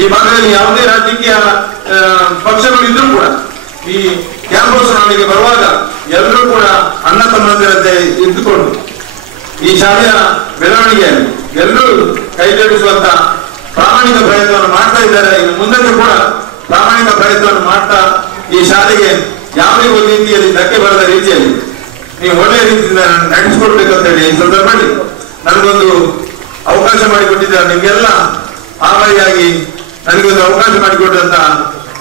ಈ ಭಾಗದಲ್ಲಿ ಯಾವುದೇ ರಾಜಕೀಯ ಪಕ್ಷಗಳು ಇದ್ರೂ ಕೂಡ ಈ ಕ್ಯಾಂಪಸ್ ಚುನಾವಣೆಗೆ ಬರುವಾಗ ಎಲ್ಲರೂ ಕೂಡ ಅಣ್ಣ ತಮ್ಮಂದಿರಂತೆ ಇದ್ದುಕೊಂಡು ಈ ಶಾಲೆಯ ಬೆಳವಣಿಗೆಯಲ್ಲಿ ಎಲ್ಲರೂ ಕೈ ಜೋಡಿಸುವಂತ ಪ್ರಾಮಾಣಿಕ ಪ್ರಯತ್ನವನ್ನು ಮಾಡ್ತಾ ಇದ್ದಾರೆ. ಇನ್ನು ಮುಂದಕ್ಕೆ ಕೂಡ ಪ್ರಾಮಾಣಿಕ ಪ್ರಯತ್ನವನ್ನು ಮಾಡ್ತಾ ಈ ಶಾಲೆಗೆ ಯಾವುದೇ ಒಂದು ರೀತಿಯಲ್ಲಿ ಧಕ್ಕೆ ಬರದ ರೀತಿಯಲ್ಲಿ ನೀವು ಒಳ್ಳೆಯ ರೀತಿಯಿಂದ ನಡೆಸಿಕೊಡ್ಬೇಕಂತ ಹೇಳಿ ಈ ಸಂದರ್ಭದಲ್ಲಿ ನನಗೊಂದು ಅವಕಾಶ ಮಾಡಿಕೊಟ್ಟಿದ್ದಾರೆ. ನಿಮ್ಗೆಲ್ಲ ಆಭಾರಿಯಾಗಿ ನನಗೊಂದು ಅವಕಾಶ ಮಾಡಿಕೊಟ್ಟಂತ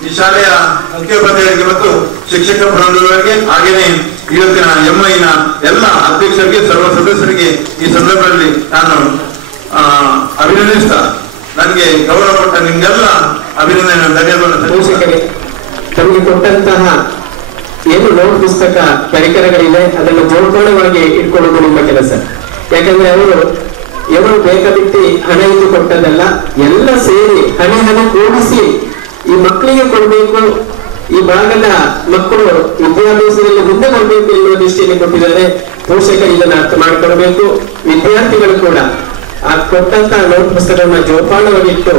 ಈ ಶಾಲೆಯ ಮುಖ್ಯೋಪಾಧ್ಯಾಯರಿಗೆ ಮತ್ತು ಶಿಕ್ಷಕ ವೃಂದದವರಿಗೆ ಹಾಗೇನೆ ಇವತ್ತಿನ ಎಂಐನ ಎಲ್ಲ ಅಧ್ಯಕ್ಷರಿಗೆ ಸರ್ವ ಸದಸ್ಯರಿಗೆ ಈ ಸಂದರ್ಭದಲ್ಲಿ ನಾನು ಅಭಿನಂದಿಸ್ತಾ ನನಗೆ ಗೌರವ ಕೊಟ್ಟ ನಿಮ್ಗೆಲ್ಲ ಅಭಿನಂದನೆ ಧನ್ಯವಾದ. ತಮಗೆ ಕೊಟ್ಟಂತಹ ಏನು ನೋಟ್ ಪುಸ್ತಕ ಪರಿಕರಗಳಿವೆ ಅದನ್ನು ಜೋಪಾನವಾಗಿ ಇಟ್ಕೊಳ್ಳೋದು ನಿಮ್ಮ ಕೆಲಸ. ಯಾಕಂದ್ರೆ ಅವರು ಬೇಕಾಬಿಟ್ಟು ಹಣ ಇದ್ದು ಕೊಟ್ಟದಲ್ಲ, ಎಲ್ಲ ಸೇರಿ ಹಣ ಕೂಡಿಸಿ ಈ ಮಕ್ಕಳಿಗೆ ಕೊಡಬೇಕು, ಈ ಭಾಗದ ಮಕ್ಕಳು ವಿದ್ಯಾಭ್ಯಾಸದಲ್ಲಿ ಮುಂದೆ ಬರಬೇಕು ಎನ್ನುವ ದೃಷ್ಟಿಯಲ್ಲಿ ಕೊಟ್ಟಿದ್ದಾರೆ. ಪೋಷಕರು ಇದನ್ನು ಅರ್ಥ ಮಾಡಿಕೊಳ್ಬೇಕು, ವಿದ್ಯಾರ್ಥಿಗಳು ಕೂಡ ಆ ಕೊಟ್ಟಂತಹ ನೋಟ್ ಪುಸ್ತಕಗಳನ್ನ ಜೋಪಾನವಾಗಿಟ್ಟು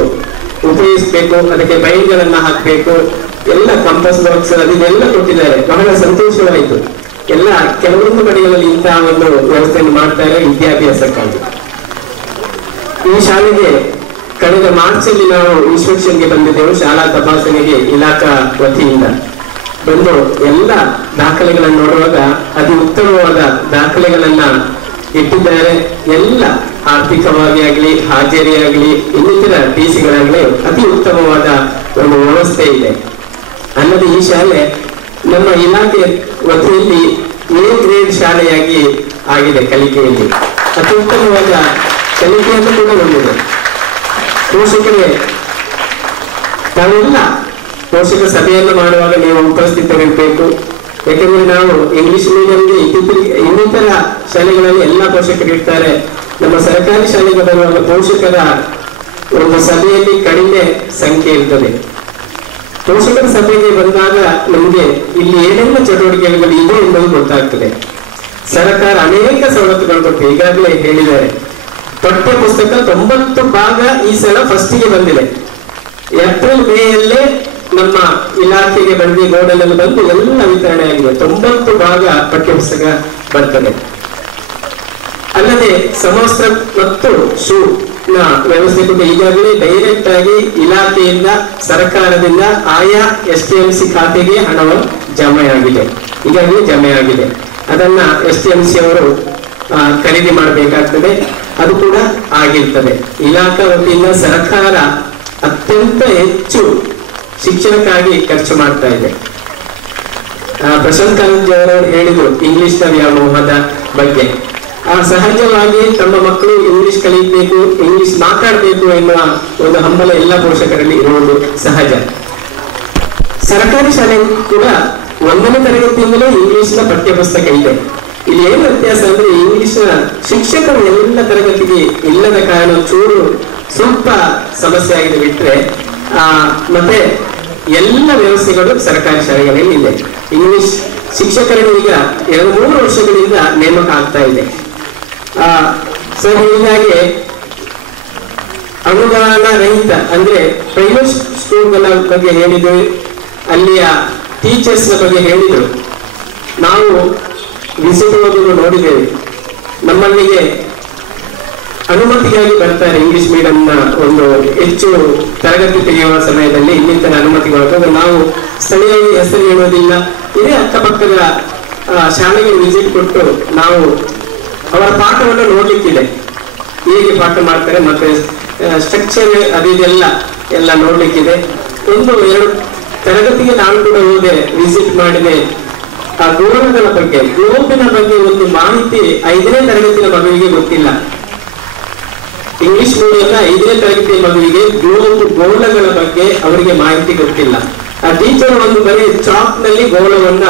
ಉಪಯೋಗಿಸ್ಬೇಕು, ಅದಕ್ಕೆ ಬೈಲ್ಗಳನ್ನ ಹಾಕಬೇಕು, ಎಲ್ಲ ಕಂಪಸ್ ಬಾಕ್ಸ್ ಅದನ್ನೆಲ್ಲ ಕೊಟ್ಟಿದ್ದಾರೆ. ಬಹಳ ಸಂತೋಷವಾಯಿತು. ಎಲ್ಲ ಕೆಲವೊಂದು ಕಡೆಗಳಲ್ಲಿ ಇಂತಹ ಒಂದು ವ್ಯವಸ್ಥೆಯನ್ನು ಮಾಡ್ತಾರೆ ವಿದ್ಯಾಭ್ಯಾಸಕ್ಕಾಗಿ. ಈ ಶಾಲೆಗೆ ಕಳೆದ ಮಾರ್ಚ್ ಅಲ್ಲಿ ನಾವು ಇನ್ಸ್ಪೆಕ್ಷನ್ಗೆ ಬಂದಿದ್ದೆವು, ಶಾಲಾ ತಪಾಸಣೆಗೆ ಇಲಾಖಾ ವತಿಯಿಂದ ಬಂದು ಎಲ್ಲ ದಾಖಲೆಗಳನ್ನು ನೋಡುವಾಗ ಅತಿ ಉತ್ತಮವಾದ ದಾಖಲೆಗಳನ್ನ ಇಟ್ಟಿದ್ದಾರೆ. ಎಲ್ಲ ಆರ್ಥಿಕವಾಗಿ ಆಗಲಿ, ಹಾಜರಿಯಾಗಲಿ, ಇನ್ನಿತರ ಟಿಸಿಗಳಾಗಲಿ ಅತಿ ಉತ್ತಮವಾದ ಒಂದು ವ್ಯವಸ್ಥೆ ಇದೆ. ಅಲ್ಲದೆ ಈ ಶಾಲೆ ನಮ್ಮ ಇಲಾಖೆ ವತಿಯಲ್ಲಿ ಎ ಗ್ರೇಡ್ ಶಾಲೆಯಾಗಿ ಆಗಿದೆ. ಕಲಿಕೆಯಲ್ಲಿ ಅತ್ಯುತ್ತಮವಾದ ಕಲಿಕೆಯನ್ನು ಕೂಡ ಹೊಂದಿದೆ. ಪೋಷಕರೇ ತಾವೆಲ್ಲ ಪೋಷಕ ಸಭೆಯನ್ನು ಮಾಡುವಾಗ ನೀವು ಉಪಸ್ಥಿತರಿರಬೇಕು. ಯಾಕೆಂದ್ರೆ ನಾವು ಇಂಗ್ಲಿಷ್ ಮೀಡಿಯಂಗೆ ಇನ್ನಿತರ ಶಾಲೆಗಳಲ್ಲಿ ಎಲ್ಲ ಪೋಷಕರು ಇರ್ತಾರೆ. ನಮ್ಮ ಸರ್ಕಾರಿ ಶಾಲೆಗೆ ಬರುವಾಗ ಪೋಷಕರ ಒಂದು ಸಭೆಯಲ್ಲಿ ಕಡಿಮೆ ಸಂಖ್ಯೆ ಇರ್ತದೆ. ಪೋಷಕರ ಸಭೆಗೆ ಬಂದಾಗ ನಮಗೆ ಇಲ್ಲಿ ಏನೆಲ್ಲ ಚಟುವಟಿಕೆಗಳು ಇದೆ ಎಂಬುದು ಗೊತ್ತಾಗ್ತದೆ. ಸರ್ಕಾರ ಅನೇಕ ಸವಲತ್ತುಗಳು ಕೊಟ್ಟು ಈಗಾಗಲೇ ಹೇಳಿದ್ದಾರೆ. ಪಠ್ಯ ಪುಸ್ತಕ 90 ಭಾಗ ಈ ಸಲ ಫಸ್ಟಿಗೆ ಬಂದಿದೆ. ಏಪ್ರಿಲ್ ಮೇಯಲ್ಲೇ ನಮ್ಮ ಇಲಾಖೆಗೆ ಬಂದು ಗೋಡಲಲ್ಲಿ ಬಂದು ಎಲ್ಲ ವಿತರಣೆ ಆಗಿದೆ. 90 ಭಾಗ ಪಠ್ಯ ಪುಸ್ತಕ ಬರ್ತದೆ. ಅಲ್ಲದೆ ಸಮವಸ್ತ್ರ ಮತ್ತು ಶೂ ನ ವ್ಯವಸ್ಥೆ ಕೂಡ ಈಗಾಗಲೇ ಡೈರೆಕ್ಟ್ ಆಗಿ ಇಲಾಖೆಯಿಂದ ಸರ್ಕಾರದಿಂದ ಆಯಾ STMC ಖಾತೆಗೆ ಹಣವು ಈಗಾಗಲೇ ಜಮೆಯಾಗಿದೆ. ಅದನ್ನ STMC ಅವರು ಖರೀದಿ ಮಾಡಬೇಕಾಗ್ತದೆ. ಅದು ಕೂಡ ಆಗಿರ್ತದೆ. ಇಲಾಖಾ ವತಿಯಿಂದ ಸರ್ಕಾರ ಅತ್ಯಂತ ಹೆಚ್ಚು ಶಿಕ್ಷಣಕ್ಕಾಗಿ ಖರ್ಚು ಮಾಡ್ತಾ ಇದೆ. ಪ್ರಶಾಂತ್ ಕಾಂಜಿ ಅವರು ಹೇಳಿದ್ರು ಇಂಗ್ಲಿಷ್ನ ವ್ಯಾಮೋಹದ ಬಗ್ಗೆ. ಸಹಜವಾಗಿ ತಮ್ಮ ಮಕ್ಕಳು ಇಂಗ್ಲಿಷ್ ಕಲಿಯಬೇಕು, ಇಂಗ್ಲಿಷ್ ಮಾತಾಡಬೇಕು ಎನ್ನುವ ಒಂದು ಹಂಬಲ ಎಲ್ಲ ಪೋಷಕರಲ್ಲಿ ಇರುವುದು ಸಹಜ. ಸರ್ಕಾರಿ ಶಾಲೆ ಕೂಡ 1ನೇ ತರಗತಿಯಿಂದಲೇ ಇಂಗ್ಲಿಷ್ನ ಪಠ್ಯ ಪುಸ್ತಕ ಇದೆ. ಇಲ್ಲಿ ಏನು ವ್ಯತ್ಯಾಸ ಅಂದ್ರೆ ಇಂಗ್ಲಿಷ್ನ ಶಿಕ್ಷಕರು ಎಲ್ಲ ತರಗತಿಗೆ ಇಲ್ಲದ ಕಾರಣ ಸ್ವಲ್ಪ ಸಮಸ್ಯೆ ಆಗಿದೆ ಬಿಟ್ರೆ ಮತ್ತೆ ಎಲ್ಲ ವ್ಯವಸ್ಥೆಗಳು ಸರ್ಕಾರಿ ಶಾಲೆಗಳಲ್ಲಿ ಇದೆ. ಇಂಗ್ಲಿಷ್ ಶಿಕ್ಷಕರಿಗೆ ಈಗ 2-3 ವರ್ಷಗಳಿಂದ ನೇಮಕ ಆಗ್ತಾ ಇದೆ. ಸರ್ ಹೀಗಾಗಿ ಅನುದಾನ ರಹಿತ ಅಂದ್ರೆ ಪ್ರೈವೇಟ್ ಸ್ಕೂಲ್ಗಳ ಬಗ್ಗೆ ಹೇಳಿದ್ರು, ಅಲ್ಲಿಯ ಟೀಚರ್ಸ್ ಬಗ್ಗೆ ಹೇಳಿದ್ರು. ನಾವು ವಿಸಿಟ್ ಹೋಗೋದು ನೋಡಿದ್ದೇವೆ. ನಮ್ಮಲ್ಲಿಗೆ ಅನುಮತಿಗಾಗಿ ಬರ್ತಾರೆ ಇಂಗ್ಲಿಷ್ ಮೀಡಿಯಂನ ಒಂದು ಹೆಚ್ಚು ತರಗತಿ ತೆಗೆಯುವ ಸಮಯದಲ್ಲಿ ಇನ್ನಿತರ ಅನುಮತಿಗಳು ನಾವು ಸ್ಥಳೀಯವಾಗಿ ಹೆಸರು ಹೇಳುವುದಿಲ್ಲ. ಇದೇ ಅಕ್ಕಪಕ್ಕದ ಶಾಲೆಗೆ ವಿಸಿಟ್ ಕೊಟ್ಟು ನಾವು ಅವರ ಪಾಠವನ್ನು ನೋಡ್ಲಿಕ್ಕಿದೆ, ಹೇಗೆ ಪಾಠ ಮಾಡ್ತಾರೆ ಮತ್ತೆ ಸ್ಟ್ರಕ್ಚರ್ ಅದೆಲ್ಲ ನೋಡ್ಲಿಕ್ಕಿದೆ. 1-2 ತರಗತಿಗೆ ನಾನು ಕೂಡ ಹೋದೆ, ವಿಸಿಟ್ ಮಾಡಿದೆ. ಆ ಗೋಳಗಳ ಬಗ್ಗೆ, ಗ್ಲೋಬಿನ ಬಗ್ಗೆ ಒಂದು ಮಾಹಿತಿ 5ನೇ ತರಗತಿಯ ಮಗುವಿಗೆ ಗೊತ್ತಿಲ್ಲ. ಇಂಗ್ಲಿಷ್ ಮೀಡಿಯಂನ 5ನೇ ತರಗತಿಯ ಮಗುವಿಗೆ ಗೋಳಗಳ ಬಗ್ಗೆ ಅವರಿಗೆ ಮಾಹಿತಿ ಗೊತ್ತಿಲ್ಲ. ಆ ಟೀಚರ್ ಒಂದು ಬರೀ ಚಾಕ್ ನಲ್ಲಿ ಗೋಳವನ್ನ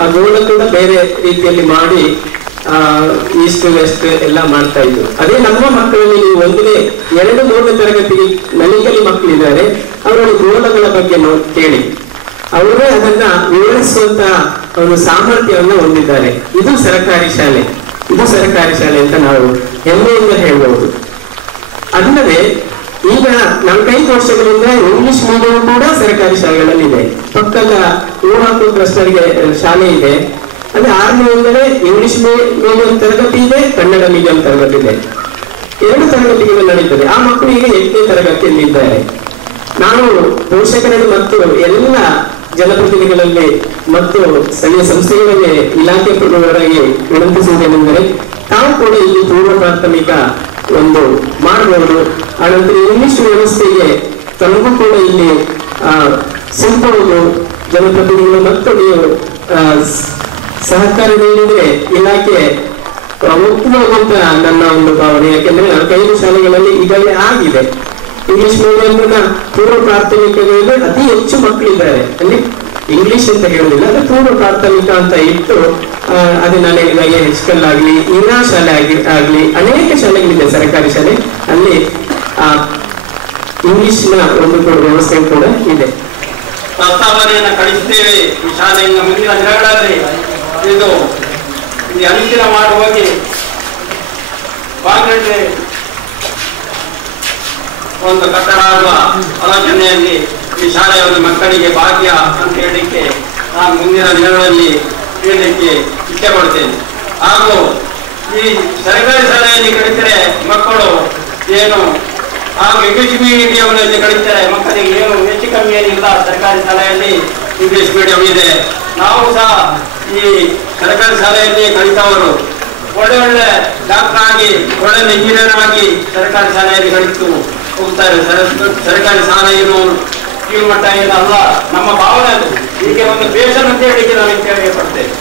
ಆ ಗೋಳ ಕೂಡ ಬೇರೆ ರೀತಿಯಲ್ಲಿ ಮಾಡಿ ಈಸ್ಟ್ ವೆಸ್ಟ್ ಎಲ್ಲ ಮಾಡ್ತಾ ಇದ್ರು. ಅದೇ ನಮ್ಮ ಮಕ್ಕಳಲ್ಲಿ ನೀವು 1ನೇ 2-3ನೇ ತರಗತಿಗೆ ನಲಿಕಲಿ ಮಕ್ಕಳಿದ್ದಾರೆ, ಅವರಲ್ಲಿ ಗೋಳಗಳ ಬಗ್ಗೆ ಕೇಳಿ, ಅವರೇ ಅದನ್ನ ವಿವರಿಸುವಂತ ಒಂದು ಸಾಮರ್ಥ್ಯವನ್ನ ಹೊಂದಿದ್ದಾರೆ. ಇದು ಸರ್ಕಾರಿ ಶಾಲೆ ಅಂತ ನಾವು ಹೆಮ್ಮೆಯಿಂದ ಹೇಳಬಹುದು. ಅಲ್ಲದೆ ಈಗ 4-5 ವರ್ಷಗಳಿಂದ ಇಂಗ್ಲಿಷ್ ಮೀಡಿಯಂ ಕೂಡ ಸರ್ಕಾರಿ ಶಾಲೆಗಳಲ್ಲಿ ಇದೆ. ಪಕ್ಕದ ಊರಾಕು ಕ್ಲಸ್ಟರ್ಗೆ ಶಾಲೆ ಇದೆ. ಅಂದ್ರೆ 6ನೇಯಿಂದಲೇ ಇಂಗ್ಲಿಷ್ ಮೀಡಿಯಂ ತರಗತಿ ಇದೆ, ಕನ್ನಡ ಮೀಡಿಯಂ ತರಗತಿ ಇದೆ. 2 ತರಗತಿಗಳು ನಡೀತದೆ. ಆ ಮಕ್ಕಳು ಈಗ 8ನೇ ತರಗತಿಯಲ್ಲಿದ್ದಾರೆ. ನಾವು ಪೋಷಕರಲ್ಲಿ ಮತ್ತು ಎಲ್ಲ ಜನಪ್ರತಿನಿಧಿಗಳಲ್ಲಿ ಮತ್ತು ಸ್ಥಳೀಯ ಸಂಸ್ಥೆಗಳಲ್ಲಿ ಇಲಾಖೆ ಪ್ರಮುಖರಾಗಿ ವಿನಂತಿಸುವುದೇನೆಂದರೆ ತಾವು ಕೂಡ ಇಲ್ಲಿ ಪೂರ್ವ ಪ್ರಾಥಮಿಕ ಒಂದು ಮಾಡಬಹುದು. ಆನಂತರ ಇಂಗ್ಲಿಷ್ ವ್ಯವಸ್ಥೆಗೆ ತಮಗೂ ಕೂಡ ಇಲ್ಲಿ ಸಿಂಪಬಹುದು. ಜನಪ್ರತಿನಿಧಿಗಳು ಮತ್ತು ನೀವು ಸಹಕಾರ ನೀಡಿದ್ರೆ ಇಲಾಖೆ ಉತ್ತಮವಾಗುವಂತ ನನ್ನ ಒಂದು ಭಾವನೆ. ಯಾಕೆಂದ್ರೆ 4-5 ಶಾಲೆಗಳಲ್ಲಿ ಈಗಾಗಲೇ ಆಗಿದೆ. ಇಂಗ್ಲಿಷ್ ಮೀಡಿಯಂನ ಪೂರ್ವ ಪ್ರಾಥಮಿಕದಲ್ಲಿ ಅತಿ ಹೆಚ್ಚು ಮಕ್ಕಳಿದ್ದಾರೆ. ಅಲ್ಲಿ ಇಂಗ್ಲಿಷ್ ಅಂತ ಹೇಳುದಿಲ್ಲ, ಅದು ಪೂರ್ವ ಪ್ರಾಥಮಿಕ ಅಂತ ಇಟ್ಟು ಅದನ್ನೇ ಹೆಚ್ಕಲ್ ಆಗ್ಲಿ, ಇರಾ ಶಾಲೆ ಆಗ್ಲಿ ಅನೇಕ ಶಾಲೆಗಳಿದೆ ಸರ್ಕಾರಿ ಶಾಲೆ. ಅಲ್ಲಿ ಇಂಗ್ಲಿಷ್ನ ಒಂದು ವ್ಯವಸ್ಥೆ ಕೂಡ ಇದೆ. ಪ್ರಸ್ತಾವನೆಯನ್ನು ಕಳಿಸುತ್ತೇವೆ. ಈ ಶಾಲೆಯಿಂದ ಮುಂದಿನ ದಿನಗಳಲ್ಲಿ ಇದು ಅನುಷ್ಠಾನ ಮಾಡುವಾಗಿ ಬಾಗಿಲಲ್ಲಿ ಒಂದು ಕಟ್ಟಡ ಆಗುವ ಆಲೋಚನೆಯಲ್ಲಿ ಈ ಶಾಲೆಯ ಒಂದು ಮಕ್ಕಳಿಗೆ ಭಾಗ್ಯ ಅಂತ ಹೇಳಲಿಕ್ಕೆ ನಾನು ಮುಂದಿನ ದಿನಗಳಲ್ಲಿ ಹೇಳಲಿಕ್ಕೆ ಇಚ್ಛೆ ಪಡ್ತೇನೆ. ಹಾಗೂ ಈ ಸರ್ಕಾರಿ ಶಾಲೆಯಲ್ಲಿ ಕಲಿತರೆ ಮಕ್ಕಳು ಏನು ಹಾಗೂ ಇಂಗ್ಲಿಷ್ ಮೀಡಿಯಂನಲ್ಲಿ ಕಲಿತರೆ ಮಕ್ಕಳಿಗೆ ಏನು ಹೆಚ್ಚು ಕಮ್ಮಿ ಏನಿಲ್ಲ. ಸರ್ಕಾರಿ ಶಾಲೆಯಲ್ಲಿ ಇಂಗ್ಲಿಷ್ ಮೀಡಿಯಂ ಇದೆ. ನಾವು ಸಹ ಈ ಸರ್ಕಾರಿ ಶಾಲೆಯಲ್ಲಿ ಕಲಿತವರು ಒಳ್ಳೆ ಡಾಕ್ಟರ್ ಆಗಿ ಒಳ್ಳೆ ಇಂಜಿನಿಯರ್ ಆಗಿ ಸರ್ಕಾರಿ ಶಾಲೆಯಲ್ಲಿ ಕಲಿತು ಹೋಗ್ತಾರೆ. ಸರ್ಕಾರಿ ಶಾಲೆ ಏನು ಕೀಳ್ಮಟ್ಟ ಏನಲ್ಲ, ನಮ್ಮ ಭಾವನೆ ಅದು. ಹೀಗೆ ಒಂದು ಬೇಷನ್ ಅಂತ ಹೇಳಿಕ್ಕೆ ನಾವು ಇಂಟರ್ವ್ಯೂ ಪಡ್ತೇವೆ.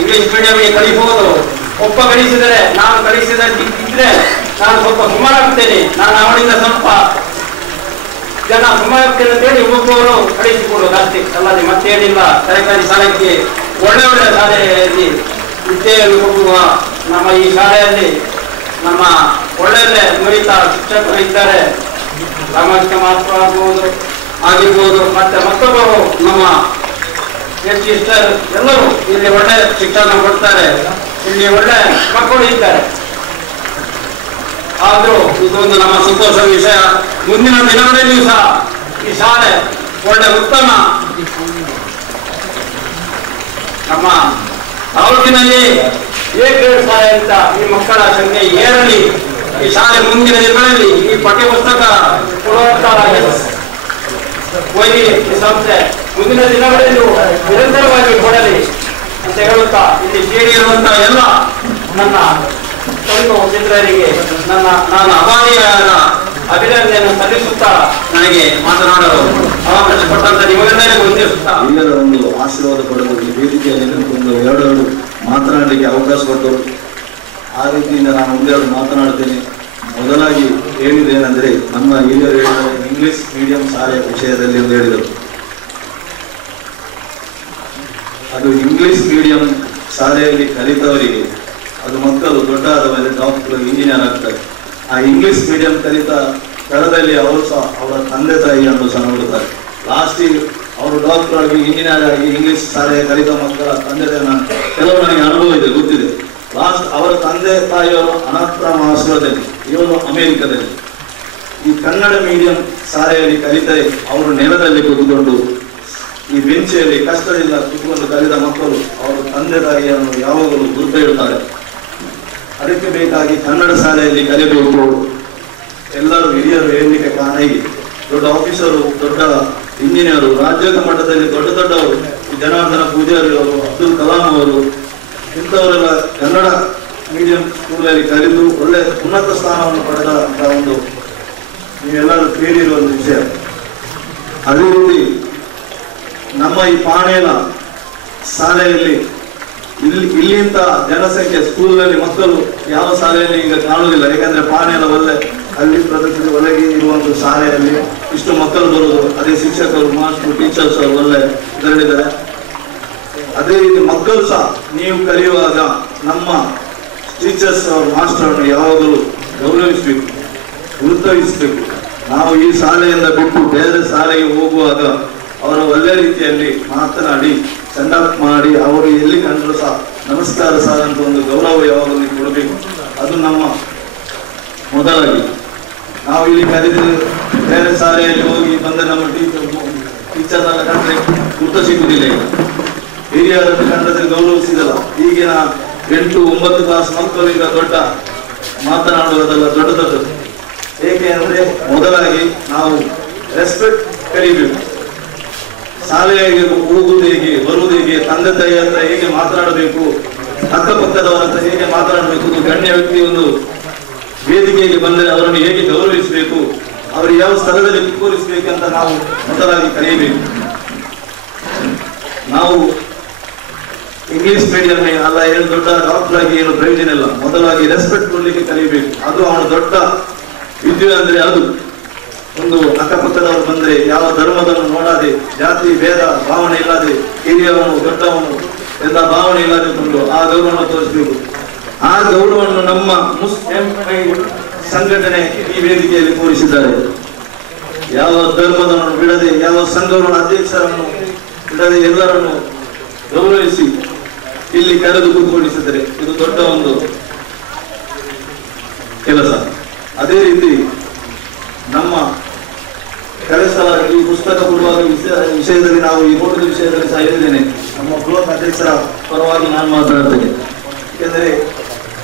ಇಂಗ್ಲಿಷ್ ಮೀಡಿಯಂಗೆ ಕಲಿಬಹುದು. ಒಬ್ಬ ಕಲಿಸಿದರೆ ನಾನು ಕಲಿಸಿದ್ರೆ ನಾನು ಸ್ವಲ್ಪ ಸುಮಾರಾಗ್ತೇನೆ, ನಾನು ಅವನಿಂದ ಸ್ವಲ್ಪ ಜನ ಸುಮಾರಾಗ್ತೇನೆ ಅಂತ ಹೇಳಿ ಒಬ್ಬೊಬ್ಬರು ಕಳಿಸಿಕೊಡೋದು ಅಷ್ಟೇ ಅಲ್ಲದೆ ಮತ್ತೇನಿಲ್ಲ. ಸರ್ಕಾರಿ ಶಾಲೆಗೆ ಒಳ್ಳೆ ಶಾಲೆಯಲ್ಲಿ ವಿದ್ಯೆಯನ್ನು ಕೊಡುವ ನಮ್ಮ ಈ ಶಾಲೆಯಲ್ಲಿ ನಮ್ಮ ಒಳ್ಳೆ ನುರಿತ ಶಿಕ್ಷಕರು ಇದ್ದಾರೆ. ಸಾಮಾಜಿಕ ಮಹತ್ವ ಆಗಿರ್ಬೋದು, ಮತ್ತೆ ಮತ್ತೊಬ್ಬರು ನಮ್ಮ ಸಿಸ್ಟರ್ ಎಲ್ಲರೂ ಇಲ್ಲಿ ಒಳ್ಳೆ ಶಿಕ್ಷಣ ಕೊಡ್ತಾರೆ. ಇಲ್ಲಿ ಒಳ್ಳೆ ಮಕ್ಕಳು ಇದ್ದಾರೆ. ಆದ್ರೂ ಇದೊಂದು ನಮ್ಮ ಸಂತೋಷದ ವಿಷಯ. ಮುಂದಿನ ದಿನಗಳಲ್ಲಿಯೂ ಸಹ ಈ ಶಾಲೆ ಒಳ್ಳೆ ಉತ್ತಮ ನಮ್ಮ ತಾಲೂಕಿನಲ್ಲಿ A-grade ಶಾಲೆ ಅಂತ ಈ ಮಕ್ಕಳ ಸಂಖ್ಯೆ ಏರಲಿ. ಈ ಶಾಲೆ ಮುಂದಿನ ದಿನಗಳಲ್ಲಿ ಈ ಪಠ್ಯಪುಸ್ತಕ ಕೊಡುವಂತ ಹೋಗಿ ಈ ಸಂಸ್ಥೆ ಮುಂದಿನ ದಿನಗಳಲ್ಲೂ ನಿರಂತರವಾಗಿ ಕೊಡಲಿ ಅಂತ ಹೇಳುತ್ತಾ ಇಲ್ಲಿ ಸೇರಿರುವಂತಹ ಎಲ್ಲ ನನ್ನ ತೊಂದು ಮಿತ್ರರಿಗೆ ನಾನು ಅಭಾರಿಯಾದ ಅಭಿನಂದನೆಯನ್ನು ಸಲ್ಲಿಸುತ್ತಾ ನನಗೆ ಮಾತನಾಡಲು ಅವಕಾಶ ಕೊಟ್ಟಂತ ನಿಮಗೆಲ್ಲರಿಗೂ ವಂದಿಸುತ್ತಾ ಎಲ್ಲರ ಒಂದು ಆಶೀರ್ವಾದ ಪಡೆದು ಈ ವೇದಿಕೆಯಲ್ಲಿ ಒಂದು 2 ಮಾತನಾಡಲಿಕ್ಕೆ ಅವಕಾಶ ಕೊಟ್ಟರು. ಆ ರೀತಿಯಿಂದ ನಾನು ಒಂದೆರಡು ಮಾತನಾಡ್ತೇನೆ. ಮೊದಲಾಗಿ ಹೇಳಿದ್ದೇನೆಂದರೆ ನಮ್ಮ ಹಿರಿಯರು ಹೇಳಿದ ಇಂಗ್ಲಿಷ್ ಮೀಡಿಯಂ ಶಾಲೆಯ ವಿಷಯದಲ್ಲಿ ಒಂದು ಹೇಳಿದರು. ಅದು ಇಂಗ್ಲಿಷ್ ಮೀಡಿಯಂ ಶಾಲೆಯಲ್ಲಿ ಕಲಿತವರಿಗೆ ಅದು ಮಕ್ಕಳು ದೊಡ್ಡಾದ ಮೇಲೆ ಡಾಕ್ಟರ್ ಇಂಜಿನಿಯರ್ ಆಗ್ತಾರೆ. ಆ ಇಂಗ್ಲಿಷ್ ಮೀಡಿಯಂ ಕಲಿತ ಸ್ಥಳದಲ್ಲಿ ಅವರು ಸಹ ಅವರ ತಂದೆ ತಾಯಿಯನ್ನು ಸಹ ನೋಡುತ್ತಾರೆ. ಲಾಸ್ಟಿಗೆ ಅವರು ಡಾಕ್ಟರ್ ಆಗಿ ಇಂಜಿನಿಯರ್ ಆಗಿ ಇಂಗ್ಲಿಷ್ ಶಾಲೆಯ ಕಲಿತ ಮಕ್ಕಳ ತಂದೆ ತಾಯಿ ಕೆಲವು ನನಗೆ ಅನುಭವ ಇದೆ, ಗೊತ್ತಿದೆ. ಲಾಸ್ಟ್ ಅವರ ತಂದೆ ತಾಯಿಯವರು ಅನಾಥಾಶ್ರಮದಲ್ಲಿ, ಇವರು ಅಮೆರಿಕದಲ್ಲಿ. ಈ ಕನ್ನಡ ಮೀಡಿಯಂ ಶಾಲೆಯಲ್ಲಿ ಕಲಿತರೆ ಅವರು ನೆಲದಲ್ಲಿ ಕೂತ್ಕೊಂಡು ಈ ಬೆಂಚಿಯಲ್ಲಿ ಕಷ್ಟದಿಂದ ಕೂತ್ಕೊಂಡು ಕಲಿತ ಮಕ್ಕಳು ಅವರ ತಂದೆ ತಾಯಿಯನ್ನು ಯಾವಾಗಲೂ ಗುರುತ ಇಡ್ತಾರೆ. ಅದಕ್ಕೆ ಬೇಕಾಗಿ ಕನ್ನಡ ಶಾಲೆಯಲ್ಲಿ ಕಲಿಬೇಕು. ಎಲ್ಲರೂ ಹಿರಿಯರು ಹೇಳಲಿಕ್ಕೆ ಕಾರಣ ಹೀಗೆ ದೊಡ್ಡ ಆಫೀಸರು, ದೊಡ್ಡ ಇಂಜಿನಿಯರು, ರಾಜ್ಯದ ಮಟ್ಟದಲ್ಲಿ ದೊಡ್ಡ ದೊಡ್ಡವರು, ಜನಾರ್ದನ ಪೂಜಾರಿ ಅವರು, ಅಬ್ದುಲ್ ಕಲಾಂ ಅವರು, ಇಂಥವರೆಲ್ಲ ಕನ್ನಡ ಮೀಡಿಯಂ ಸ್ಕೂಲಲ್ಲಿ ಕಲಿತು ಒಳ್ಳೆ ಉನ್ನತ ಸ್ಥಾನವನ್ನು ಪಡೆದ ಒಂದು ನೀವೆಲ್ಲರೂ ಕೇಳಿರುವ ಒಂದು ವಿಷಯ. ಅದೇ ರೀತಿ ನಮ್ಮ ಈ ಪಾಣೇಲ ಶಾಲೆಯಲ್ಲಿ ಇಲ್ಲಿಂತ ಜನಸಂಖ್ಯೆ ಸ್ಕೂಲ್ನಲ್ಲಿ ಮಕ್ಕಳು ಯಾವ ಶಾಲೆಯಲ್ಲಿ ಈಗ ಕಾಣುವುದಿಲ್ಲ. ಯಾಕಂದ್ರೆ ಪಾಣೇಲ ಒಳ್ಳೆ ಅಲ್ಲಿ ಪ್ರದೇಶದ ಒಳಗೆ ಇರುವಂತಹ ಶಾಲೆಯಲ್ಲಿ ಇಷ್ಟು ಮಕ್ಕಳು ಬರುವುದು. ಅದೇ ಶಿಕ್ಷಕರು, ಮಾಸ್ಟರ್, ಟೀಚರ್ಸ್ ಅವರು ಒಳ್ಳೆ ಇದರಲ್ಲಿದ್ದಾರೆ. ಅದೇ ರೀತಿ ಮಕ್ಕಳು ಸಹ ನೀವು ಕಲಿಯುವಾಗ ನಮ್ಮ ಟೀಚರ್ಸ್ ಅವರು ಮಾಸ್ಟರನ್ನು ಯಾವಾಗಲೂ ಗೌರವಿಸಬೇಕು, ಗುರುತಿಸಬೇಕು. ನಾವು ಈ ಶಾಲೆಯಿಂದ ಬಿಟ್ಟು ಬೇರೆ ಶಾಲೆಗೆ ಹೋಗುವಾಗ ಅವರು ಒಳ್ಳೆ ರೀತಿಯಲ್ಲಿ ಮಾತನಾಡಿ ಸೆಂಡ್ ಆಫ್ ಮಾಡಿ ಅವರು ಎಲ್ಲಿ ಕಂಡರೂ ಸಹ ನಮಸ್ಕಾರ ಸರ್ ಅಂತ ಒಂದು ಗೌರವ ಯಾವಾಗಲೂ ಕೊಡಬೇಕು. ಅದು ನಮ್ಮ ಮೊದಲಾಗಿ. ನಾವು ಇಲ್ಲಿ ಕರೆದು ಬೇರೆ ಶಾಲೆಯಲ್ಲಿ ಹೋಗಿ ಬಂದ ನಮ್ಮ ಟೀಚರ್ನೆಲ್ಲ ಕಂಡ್ರೆ ಗುರುತ ಸಿಗುವುದಿಲ್ಲ. ಈಗ ಹಿರಿಯರನ್ನು ಕಂಡದಲ್ಲಿ ಗೌರವಿಸಿದಲ್ಲ. ಈಗಿನ 8-9 ಕ್ಲಾಸ್ ಮಕ್ಕಳು ಈಗ ದೊಡ್ಡ ಮಾತನಾಡುವುದಲ್ಲ ದೊಡ್ಡ ದೊಡ್ಡದು. ಏಕೆ ಅಂದ್ರೆ ಮೊದಲಾಗಿ ನಾವು ರೆಸ್ಪೆಕ್ಟ್ ಕಲಿಬೇಕು. ಶಾಲೆಗೆ ಹೋಗುವುದು ಹೇಗೆ, ಬರುವುದು ಹೇಗೆ, ತಂದೆ ತಾಯಿ ಹತ್ರ ಹೇಗೆ ಮಾತನಾಡಬೇಕು, ಅಕ್ಕಪಕ್ಕದವರ ಹತ್ರ ಹೇಗೆ ಮಾತನಾಡಬೇಕು, ಗಣ್ಯ ವ್ಯಕ್ತಿ ಒಂದು ವೇದಿಕೆಗೆ ಬಂದರೆ ಅವರನ್ನು ಹೇಗೆ ಗೌರವಿಸಬೇಕು, ಅವರು ಯಾವ ಸ್ಥಳದಲ್ಲಿ ಕೂರಿಸಬೇಕಂತ ನಾವು ಮೊದಲಾಗಿ ಕಲಿಯಬೇಕು. ನಾವು ಇಂಗ್ಲಿಷ್ ಮೀಡಿಯಂ ಅಲ್ಲ, ಏನು ದೊಡ್ಡ ಡಾಕ್ಟರ್ ಆಗಿ ಏನು ಪ್ರಯೋಜನ ಇಲ್ಲ. ಮೊದಲಾಗಿ ರೆಸ್ಪೆಕ್ಟ್ ಕೊಡ್ಲಿಕ್ಕೆ ಕಲಿಯಬೇಕು. ಅದು ಅವನ ದೊಡ್ಡ ವಿದ್ಯೆ ಅಂದ್ರೆ ಅದು. ಒಂದು ಅಕ್ಕಪಕ್ಕದವರು ಬಂದ್ರೆ ಯಾವ ಧರ್ಮದನ್ನು ನೋಡದೆ, ಜಾತಿ ಭೇದ ಭಾವನೆ ಇಲ್ಲದೆ, ಹಿರಿಯವನು ದೊಡ್ಡವನು ಎಲ್ಲ ಭಾವನೆ ಇಲ್ಲದೆ ಕೊಂಡು ಆ ಗೌರವವನ್ನು ತೋರಿಸಬೇಕು. ಆ ಗೌರವವನ್ನು ನಮ್ಮ ಮುಸ್ಲಿಂ ಸಂಘಟನೆ ಈ ವೇದಿಕೆಯಲ್ಲಿ ತೋರಿಸಿದ್ದಾರೆ. ಯಾವ ಧರ್ಮದನ್ನು ಬಿಡದೆ, ಯಾವ ಸಂಘವನ್ನು ಅಧ್ಯಕ್ಷರನ್ನು ಬಿಡದೆ ಎಲ್ಲರನ್ನು ಗೌರವಿಸಿ ಇಲ್ಲಿ ಕರೆದು ಕೂತ್ಕೊಂಡಿಸಿದರೆ ಇದು ದೊಡ್ಡ ಒಂದು ಕೆಲಸ. ಅದೇ ರೀತಿ ನಮ್ಮ ಕೆಲಸ ಈ ಪುಸ್ತಕ ಕೊಡುವಾಗ ವಿಷಯದಲ್ಲಿ ನಾವು ಈ ಓಟದ ವಿಷಯದಲ್ಲಿ ಸಹ ಹೇಳಿದ್ದೇನೆ. ನಮ್ಮ ಬ್ಲಾಕ್ ಅಧ್ಯಕ್ಷರ ಪರವಾಗಿ ನಾನು ಮಾತನಾಡ್ತೇನೆ. ಏಕೆಂದರೆ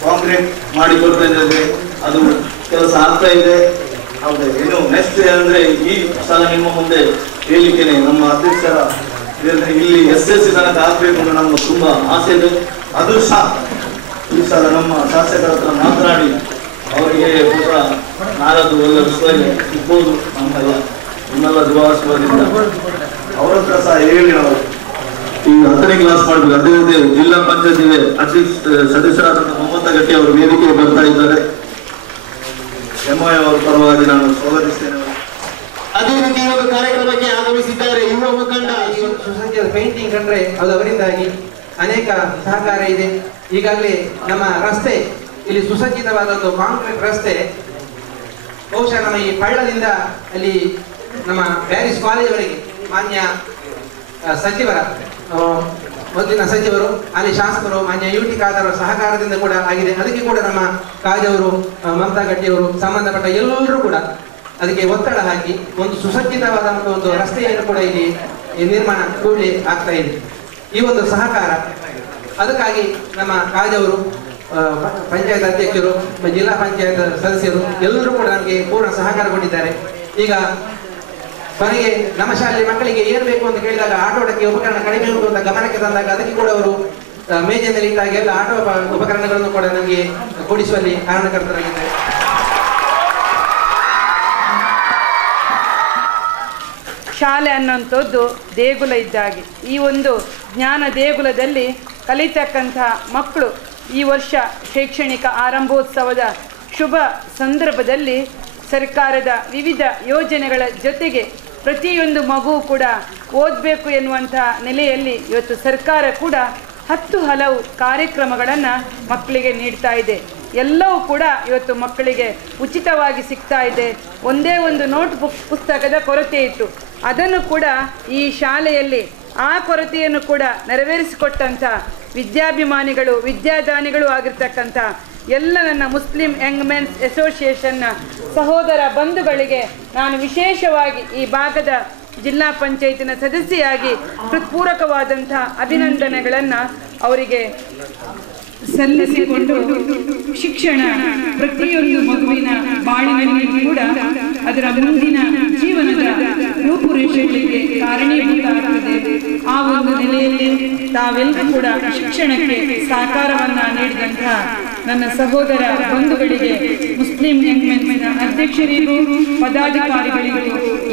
ಕಾಂಕ್ರೀಟ್ ಮಾಡಿಕೊಡ್ತೇನೆ, ಅದು ಕೆಲಸ ಆಗ್ತಾ ಇದೆ. ಹೌದು, ಇನ್ನು ನೆಕ್ಸ್ಟ್ ಅಂದ್ರೆ ಈ ಸಲ ನಿಮ್ಮ ಮುಂದೆ ಹೇಳಿದ್ದೇನೆ, ನಮ್ಮ ಅಧ್ಯಕ್ಷರ ಇಲ್ಲಿ SSC ತನಕ ಆಗ್ಬೇಕು ಅಂತ ನಮ್ಮ ತುಂಬಾ ಆಸೆ ಇದೆ. ಅದು ಸಹ ಈ ಸಲ ನಮ್ಮ ಶಾಸಕರ ಹತ್ರ ಮಾತನಾಡಿ ಅವರಿಗೆ ಕೂಡ ನಾಲ್ಕು ಒಳ್ಳೆ ಸಿಗ್ಬೋದು ನಮ್ಮೆಲ್ಲ ದುರಾಶ್ವಾದಿಂದ ಅವರ ಹತ್ರ ಸಹ ಹೇಳಿ ನಾವು ಈ 10ನೇ ಕ್ಲಾಸ್ ಮಾಡಬೇಕು. ಅದೇ ರೀತಿ ಜಿಲ್ಲಾ ಪಂಚಾಯತಿಗೆ ಸದಸ್ಯರಾದ ಮಮತಾ ಗಟ್ಟಿ ಅವರು ವೇದಿಕೆಗೆ ಬರ್ತಾ ಇದ್ದಾರೆ. MI ಅವರ ಪರವಾಗಿ ನಾನು ಸ್ವಾಗತಿಸ್ತೇನೆ. ಅದೇ ರೀತಿ ಈ ಒಂದು ಕಾರ್ಯಕ್ರಮಕ್ಕೆ ಆಗಮಿಸಿದ್ದಾರೆ ಯುವ ಮುಖಂಡ. ಈ ಒಂದು ಸುಸಜ್ಜಿತ ಪೇಂಟಿಂಗ್ ಕಂಡ್ರೆ ಅದು ಅವರಿಂದಾಗಿ ಅನೇಕ ಸಹಕಾರ ಇದೆ. ಈಗಾಗಲೇ ನಮ್ಮ ರಸ್ತೆ ಇಲ್ಲಿ ಸುಸಜ್ಜಿತವಾದ ಒಂದು ಕಾಂಕ್ರೀಟ್ ರಸ್ತೆ, ಬಹುಶಃ ನಮ್ಮ ಈ ಪಳ್ಳದಿಂದ ಅಲ್ಲಿ ನಮ್ಮ ಪ್ಯಾರಿಸ್ ಕಾಲೇಜ್ವರೆಗೆ ಮಾನ್ಯ ಸಚಿವರ ಮೊದಲಿನ ಸಚಿವರು, ಅಲ್ಲಿ ಶಾಸಕರು ಮಾನ್ಯ UT ಖಾದರ್ ಸಹಕಾರದಿಂದ ಕೂಡ ಆಗಿದೆ. ಅದಕ್ಕೆ ಕೂಡ ನಮ್ಮ ಕಾಜವರು, ಮಮತಾ ಗಟ್ಟಿಯವರು, ಸಂಬಂಧಪಟ್ಟ ಎಲ್ಲರೂ ಕೂಡ ಅದಕ್ಕೆ ಒತ್ತಡ ಹಾಕಿ ಒಂದು ಸುಸಜ್ಜಿತವಾದಂತಹ ಒಂದು ರಸ್ತೆಯನ್ನು ಕೂಡ ಇಲ್ಲಿ ನಿರ್ಮಾಣ ಕೂಡಲೇ ಆಗ್ತಾ ಇದೆ. ಈ ಒಂದು ಸಹಕಾರ ಅದಕ್ಕಾಗಿ ನಮ್ಮ ಕಾಜವರು, ಪಂಚಾಯತ್ ಅಧ್ಯಕ್ಷರು, ಜಿಲ್ಲಾ ಪಂಚಾಯತ್ ಸದಸ್ಯರು ಎಲ್ಲರೂ ಕೂಡ ನಮಗೆ ಪೂರ್ಣ ಸಹಕಾರ ಕೊಟ್ಟಿದ್ದಾರೆ. ಈಗ ಕೊನೆಗೆ ನಮ್ಮ ಶಾಲೆ ಮಕ್ಕಳಿಗೆ ಏನು ಬೇಕು ಅಂತ ಕೇಳಿದಾಗ ಆಟೋಟಕ್ಕೆ ಉಪಕರಣ ಕಡಿಮೆ ಉಂಟು ಅಂತ ಗಮನಕ್ಕೆ ತಂದಾಗ ಅದಕ್ಕೆ ಕೂಡ ಅವರು ಮೇಜಿನಲ್ಲಿ ಇಟ್ಟಾಗ ಎಲ್ಲ ಆಟೋ ಉಪಕರಣಗಳನ್ನು ಕೂಡ ನಮಗೆ ಕೊಡಿಸುವಲ್ಲಿ ಕಾರಣಕರ್ತರಾಗಿದ್ದಾರೆ. ಶಾಲೆ ಅನ್ನೋಂಥದ್ದು ದೇಗುಲ ಇದ್ದಾಗೆ. ಈ ಒಂದು ಜ್ಞಾನ ದೇಗುಲದಲ್ಲಿ ಕಲಿತಕ್ಕಂಥ ಮಕ್ಕಳು ಈ ವರ್ಷ ಶೈಕ್ಷಣಿಕ ಆರಂಭೋತ್ಸವದ ಶುಭ ಸಂದರ್ಭದಲ್ಲಿ ಸರ್ಕಾರದ ವಿವಿಧ ಯೋಜನೆಗಳ ಜೊತೆಗೆ ಪ್ರತಿಯೊಂದು ಮಗು ಕೂಡ ಓದಬೇಕು ಎನ್ನುವಂಥ ನೆಲೆಯಲ್ಲಿ ಇವತ್ತು ಸರ್ಕಾರ ಕೂಡ 10 ಹಲವು ಕಾರ್ಯಕ್ರಮಗಳನ್ನು ಮಕ್ಕಳಿಗೆ ನೀಡ್ತಾ ಇದೆ. ಎಲ್ಲವೂ ಕೂಡ ಇವತ್ತು ಮಕ್ಕಳಿಗೆ ಉಚಿತವಾಗಿ ಸಿಗ್ತಾ ಇದೆ. ಒಂದೇ ಒಂದು ನೋಟ್ಬುಕ್ ಪುಸ್ತಕದ ಕೊರತೆ ಇತ್ತು, ಅದನ್ನು ಕೂಡ ಈ ಶಾಲೆಯಲ್ಲಿ ಆ ಕೊರತೆಯನ್ನು ಕೂಡ ನೆರವೇರಿಸಿಕೊಟ್ಟಂಥ ವಿದ್ಯಾಭಿಮಾನಿಗಳು, ವಿದ್ಯಾದಾನಿಗಳು ಆಗಿರ್ತಕ್ಕಂಥ ಎಲ್ಲ ನನ್ನ ಮುಸ್ಲಿಂ ಯಂಗ್ ಮೆನ್ಸ್ ಅಸೋಸಿಯೇಷನ್ನ ಸಹೋದರ ಬಂಧುಗಳಿಗೆ ನಾನು ವಿಶೇಷವಾಗಿ ಈ ಭಾಗದ ಜಿಲ್ಲಾ ಪಂಚಾಯತಿನ ಸದಸ್ಯೆಯಾಗಿ ಹೃತ್ಪೂರ್ವಕವಾದಂಥ ಅಭಿನಂದನೆಗಳನ್ನು ಅವರಿಗೆ ಸಲ್ಲಿಸಿಕೊಂಡು, ಶಿಕ್ಷಣ ಪ್ರತಿಯೊಂದು ಮಗುವಿನ ಬಾಳಿನಲ್ಲಿ ಕೂಡ ಅದರ ಮುಂದಿನ ಜೀವನದ ರೂಪುರೇಷೆಗಳಿಗೆ ಕಾರಣೀಭೂತ ಆಗ್ತದೆ. ಆ ಒಂದು ನೆಲೆಯಲ್ಲಿ ತಾವೆಲ್ಲರೂ ಕೂಡ ಶಿಕ್ಷಣಕ್ಕೆ ಸಹಕಾರವನ್ನ ನೀಡಿದಂತಹ ನನ್ನ ಸಹೋದರ ಬಂಧುಗಳಿಗೆ, ಮುಸ್ಲಿಂ ಯಂಗ್ ಮೆನ್ಸ್ನ ಅಧ್ಯಕ್ಷರಿಗೂ ಪದಾಧಿಕಾರಿಗಳಿಗೂ,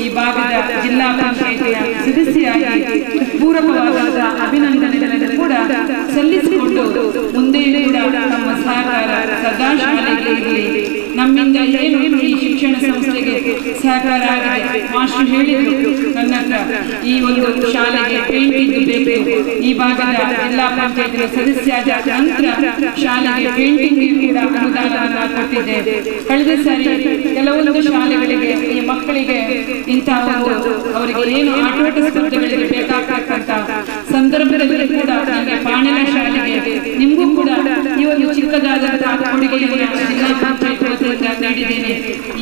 ಈ ಭಾಗದ ಜಿಲ್ಲಾ ಪಂಚಾಯಿತಿಯ ಸದಸ್ಯರಾಗಿ ಪೂರಕವಾದ ಅಭಿನಂದನೆಗಳನ್ನು ಕೂಡ ಸಲ್ಲಿಸಿಕೊಂಡು ಮುಂದೆ ಕೂಡ ನಮ್ಮ ಸಹಕಾರ ಸದಾ ಶಾಲೆಗೆ ಇರಲಿ. ನಮ್ಮಿಂದ ಏನು ಈ ಶಿಕ್ಷಣ ಸಂಸ್ಥೆಗೆ ಸಹಕಾರ ಆಗಿದೆ. ಮಾಸ್ಟರ್ ಹೇಳಿದ್ರು ನನ್ನ ಈ ಒಂದು ಶಾಲೆಗೆ ಪೇಂಟಿಂಗ್ ಬೇಕು. ಈ ಭಾಗದ ಜಿಲ್ಲಾ ಪಂಚಾಯತ್ ಸದಸ್ಯರಾದ ನಂತರ ಶಾಲೆಗೆ ಪೇಂಟಿಂಗ್ ಕೂಡ ಅನುದಾನವನ್ನು ಕೊಟ್ಟಿದೆ. ಕಳೆದ ಸಾರಿ ಕೆಲವೊಂದು ಶಾಲೆಗಳಿಗೆ ಈ ಮಕ್ಕಳಿಗೆ ಇಂತಹ ಅವರಿಗೆ ಏನು ಆಟೋಟ ಸ್ಪರ್ಧೆಗಳಿಗೆ ಬೇಕಾಗ್ತಕ್ಕಂಥ ಸಂದರ್ಭದಲ್ಲಿ ಕೂಡ ನನಗೆ ಪಾಣೆಲ ಶಾಲೆಗೆ ನಿಮಗೂ ಕೂಡ ಈ ಒಂದು ಚಿಕ್ಕದಾದಂತಹ ಕೊಡುಗೆಯನ್ನು ಜಿಲ್ಲಾ ಪಂಚಾಯತ್ ವತಿಯಿಂದ ನೀಡಿದ್ದೇನೆ.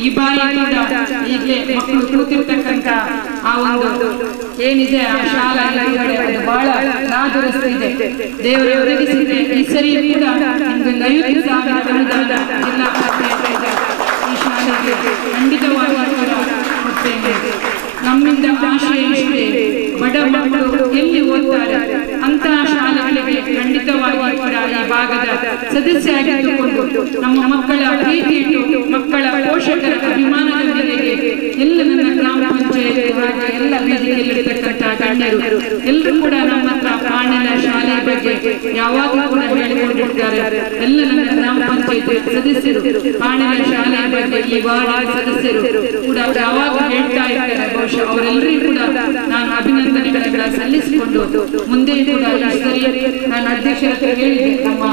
ಈ ಬಾರಿ ಇಲ್ಲೇ ಮಕ್ಕಳು ಕೂತಿರ್ತಕ್ಕಂಥ ಆ ಒಂದು ಏನಿದೆ ಆ ಶಾಲಾ ಎದುರುಗಡೆ ಅದು ಬಹಳ ನಾದುರಸ್ತು ಇದೆ. ದೇವರು ಒದಗಿಸಿದ್ರೆ ಈ ಸರಿ ಕೂಡ ಒಂದು 50,000 ಅನುದಾನ ಜಿಲ್ಲಾ ಪಂಚಾಯತ್ ಈ ಶಾಲೆಗೆ ಖಂಡಿತವಾಗಿ ಕೊಡ್ತೇನೆ. ನಮ್ಮಿಂದ ಆಶಯ ಇಷ್ಟೇ, ಬಡ ಮಕ್ಕಳು ಎಲ್ಲಿ ಓದ್ತಾರೆ ಅಂತಹ ಶಾಲೆಗಳಿಗೆ ಖಂಡಿತವಾಗಿ ಕೂಡ ಈ ಭಾಗದ ಸದಸ್ಯರಾಗಿದ್ದುಕೊಂಡು ನಮ್ಮ ಮಕ್ಕಳ ಪ್ರೀತಿ ಇಟ್ಟು ಮಕ್ಕಳ ಪೋಷಕರ ಅಭಿಮಾನದ ಮೇರೆಗೆ ಎಲ್ಲ ನನ್ನ ಗ್ರಾಮ ಪಂಚಾಯತ್ ಹಾಗೂ ಎಲ್ಲ ವೇದಿಕೆಯಲ್ಲಿರ್ತಕ್ಕಂಥ ಗಣ್ಯರು ಎಲ್ಲರೂ ಕೂಡ ನಮ್ಮ ಹತ್ರ ಪಾಣಿಲ ಶಾಲೆ ಬಗ್ಗೆ ಯಾವಾಗಲೂ ಕೂಡ ಹೇಳಿಕೊಂಡಿರ್ತಾರೆ. ಎಲ್ಲ ನನ್ನ ಗ್ರಾಮ ಪಂಚಾಯತ್ ಸದಸ್ಯರು ಪಾಣಿಲ ಶಾಲೆ ಬಗ್ಗೆ ಈ ವಾರ್ಡ್ ಸದಸ್ಯರು ಕೂಡ ಯಾವಾಗ ಹೇಳ್ತಾ ಇರ್ತಾರೆ. ಬಹುಶಃ ಅವರೆಲ್ಲರಿಗೂ ಕೂಡ ನಾನು ಅಭಿನಂದನೆಗಳನ್ನ ಸಲ್ಲಿಸಿಕೊಂಡು ಮುಂದೆ ಕೂಡ ಈ ಸರಿ ನಾನು ಅಧ್ಯಕ್ಷರ ಹತ್ರ ಹೇಳಿದೆ, ನಮ್ಮ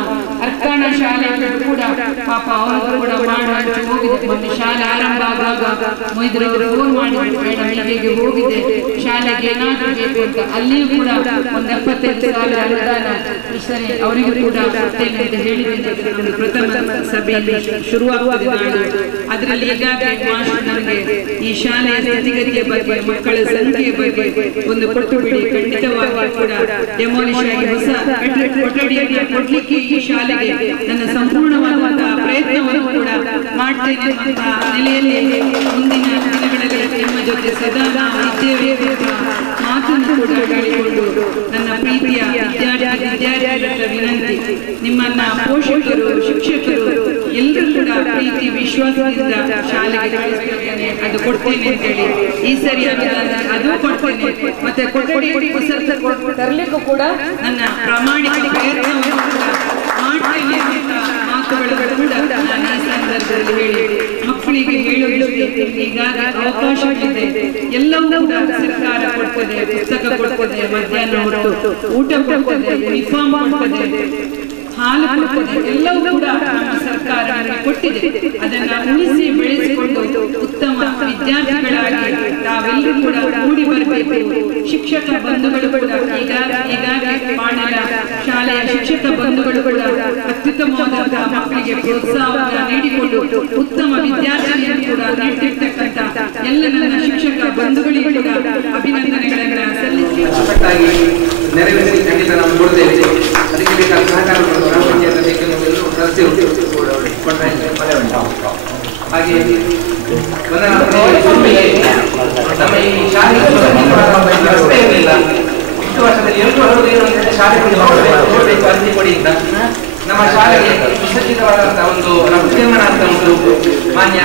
ಅರ್ಕಾಣ ಶಾಲೆ ಕೂಡ ಪಾಪ ಅವರು ಕೂಡ ಮಾಡಿ ಹೋಗಿದೆ. ಮೊನ್ನೆ ಶಾಲೆ ಆರಂಭ ಆಗುವಾಗ ಮೊಯ್ದ್ರವರು ಫೋನ್ ಮಾಡಿ ಮೇಡಮ್ ಹೀಗೆ ಹೋಗಿದೆ ಶಾಲೆಗೆ ಏನಾದರೂ ಬೇಕು ಅಂತ, ಅಲ್ಲಿಯೂ ಕೂಡ ಒಂದು 75,000 ಅನುದಾನ ಈ ಸರಿ ಅವರಿಗೂ ಕೂಡ ಕೊಡ್ತೇನೆ ಅಂತ ಹೇಳಿದ್ದೇನೆ. ನಮ್ಮ ಪ್ರಥಮ ಸಭೆಯಲ್ಲಿ ಶುರುವಾಗುತ್ತದೆ ನಾಳೆ. ಅದರಲ್ಲಿ ಈಗಾಗಲೇ ಮಾಸ್ಟರ್ ನಮಗೆ ಈ ಶಾಲೆಯ ಸ್ಥಿತಿಗತಿಯ ಬಗ್ಗೆ ಮಕ್ಕಳ ಸಂಖ್ಯೆಯ ಬಗ್ಗೆ ಒಂದು ಕೊಟ್ಟು ಬಿಡಿ, ಖಂಡಿತವಾಗಿ ಕೂಡ ಡೆಮಾಲಿಷ್ ಆಗಿ ಹೊಸ ಕೊಠಡಿಯನ್ನು ಕೊಡ್ಲಿಕ್ಕೆ ಈ ಶಾಲೆಗೆ ನನ್ನ ಸಂಪೂರ್ಣವಾದಂತಹ ಪ್ರಯತ್ನವನ್ನು ಕೂಡ ಮಾಡ್ತೇನೆ ಅಂತ ನೆಲೆಯಲ್ಲಿ ಮುಂದಿನ ದಿನಗಳಲ್ಲಿ ನಿಮ್ಮ ಜೊತೆ ಸದಾ ನಾವು ಇದ್ದೇವೆ ಅಂತ ಮಾತನ್ನು ಕೂಡ ಹೇಳಿಕೊಂಡು ನನ್ನ ಪ್ರೀತಿಯ ವಿದ್ಯಾರ್ಥಿಗಳ ವಿನಂತಿ, ನಿಮ್ಮನ್ನ ಪೋಷಕರು ಶಿಕ್ಷಕರು ಎಲ್ಲರೂ ಕೂಡ ಪ್ರೀತಿ ವಿಶ್ವಾಸದಿಂದ ಶಾಲೆಗೆ ಕಳಿಸ್ತೇನೆ, ಅದು ಕೊಡ್ತೇನೆ ಅಂತ ಹೇಳಿ ಈ ಸರಿ ಅದು ಕೊಡ್ತೇನೆ. ಮತ್ತೆ ಕೊಠಡಿ ತರಲಿಕ್ಕೂ ಕೂಡ ನನ್ನ ಪ್ರಾಮಾಣಿಕ ಪ್ರಯತ್ನವನ್ನು ಕೂಡ ಮಾಡ್ತೇನೆ ಅಂತ ಮಾತುಗಳು ಕೂಡ ನಾನು ಈ ಸಂದರ್ಭದಲ್ಲಿ ಹೇಳಿ ಮಕ್ಕಳಿಗೆ ಹೇಳುವುದಕ್ಕೆ ಈಗಾಗಲೇ ಅವಕಾಶಗಳಿದೆ. ಎಲ್ಲವೂ ಕೂಡ ಸರ್ಕಾರ ಕೊಡ್ತದೆ, ಪುಸ್ತಕ ಕೊಡ್ತದೆ, ಮಧ್ಯಾಹ್ನ ಹೊತ್ತು ಊಟ ಕೊಡ್ತದೆ, ಯೂನಿಫಾರ್ಮ್ ಕೊಡ್ತದೆ, ಹಾಲು ಕೊಡ್ತದೆ, ಎಲ್ಲವೂ ಕೂಡ ನಮ್ಮ ಸರ್ಕಾರ ಕೊಟ್ಟಿದೆ. ಅದನ್ನ ಉಳಿಸಿ ಬೆಳೆಸಿಕೊಂಡು ಉತ್ತಮ ವಿದ್ಯಾರ್ಥಿಗಳಾಗಿ ತಾವೆಲ್ಲರೂ ಕೂಡ ಕೂಡಿ ಬರಬೇಕು. ಶಿಕ್ಷಕ ಬಂಧುಗಳು ಕೂಡ ಈಗಾಗಲೇ ಪಾಣಿಲ ಶಾಲೆಯ ಶಿಕ್ಷಕ ಬಂಧುಗಳು ಕೂಡ ಅತ್ಯುತ್ತಮವಾದಂತಹ ಮಕ್ಕಳಿಗೆ ಪ್ರೋತ್ಸಾಹವನ್ನು ನೀಡಿಕೊಂಡು ಉತ್ತಮ ವಿದ್ಯಾರ್ಥಿಯನ್ನು ಕೂಡ ನೀಡ್ತಿರ್ತಕ್ಕಂಥ ಎಲ್ಲ ನನ್ನ ಶಿಕ್ಷಕ ಬಂಧುಗಳಿಗೂ ಕೂಡ ಅಭಿನಂದನೆಗಳನ್ನ ಸಲ್ಲಿಸಿ ನೆರವೇರಿಸಿ ಖಂಡಿತ ನಾವು ನೋಡ್ತೇವೆ. ಅದಕ್ಕೆ ಬೇಕಾದ ಸಹಕಾರ ಗ್ರಾಮ ಪಂಚಾಯತ್ ಹಾಗೆ ನಮ್ಮ ಈ ಶಾಲೆ ರಸ್ತೆ ಇರಲಿಲ್ಲ. ಇಷ್ಟು ವರ್ಷದಲ್ಲಿ 8 ವರ್ಷದ ಶಾಲೆಗಳು ನೋಡಬೇಕು ಅರ್ಜಿ ಕೊಡಿ ಅಂತ ನಮ್ಮ ಶಾಲೆಗೆ ಸುಸಜ್ಜಿತವಾದಂತಹ ಒಂದು ನಮ್ಮ ತೀರ್ಮಾನ ಅಂತ ಒಂದು ಮಾನ್ಯ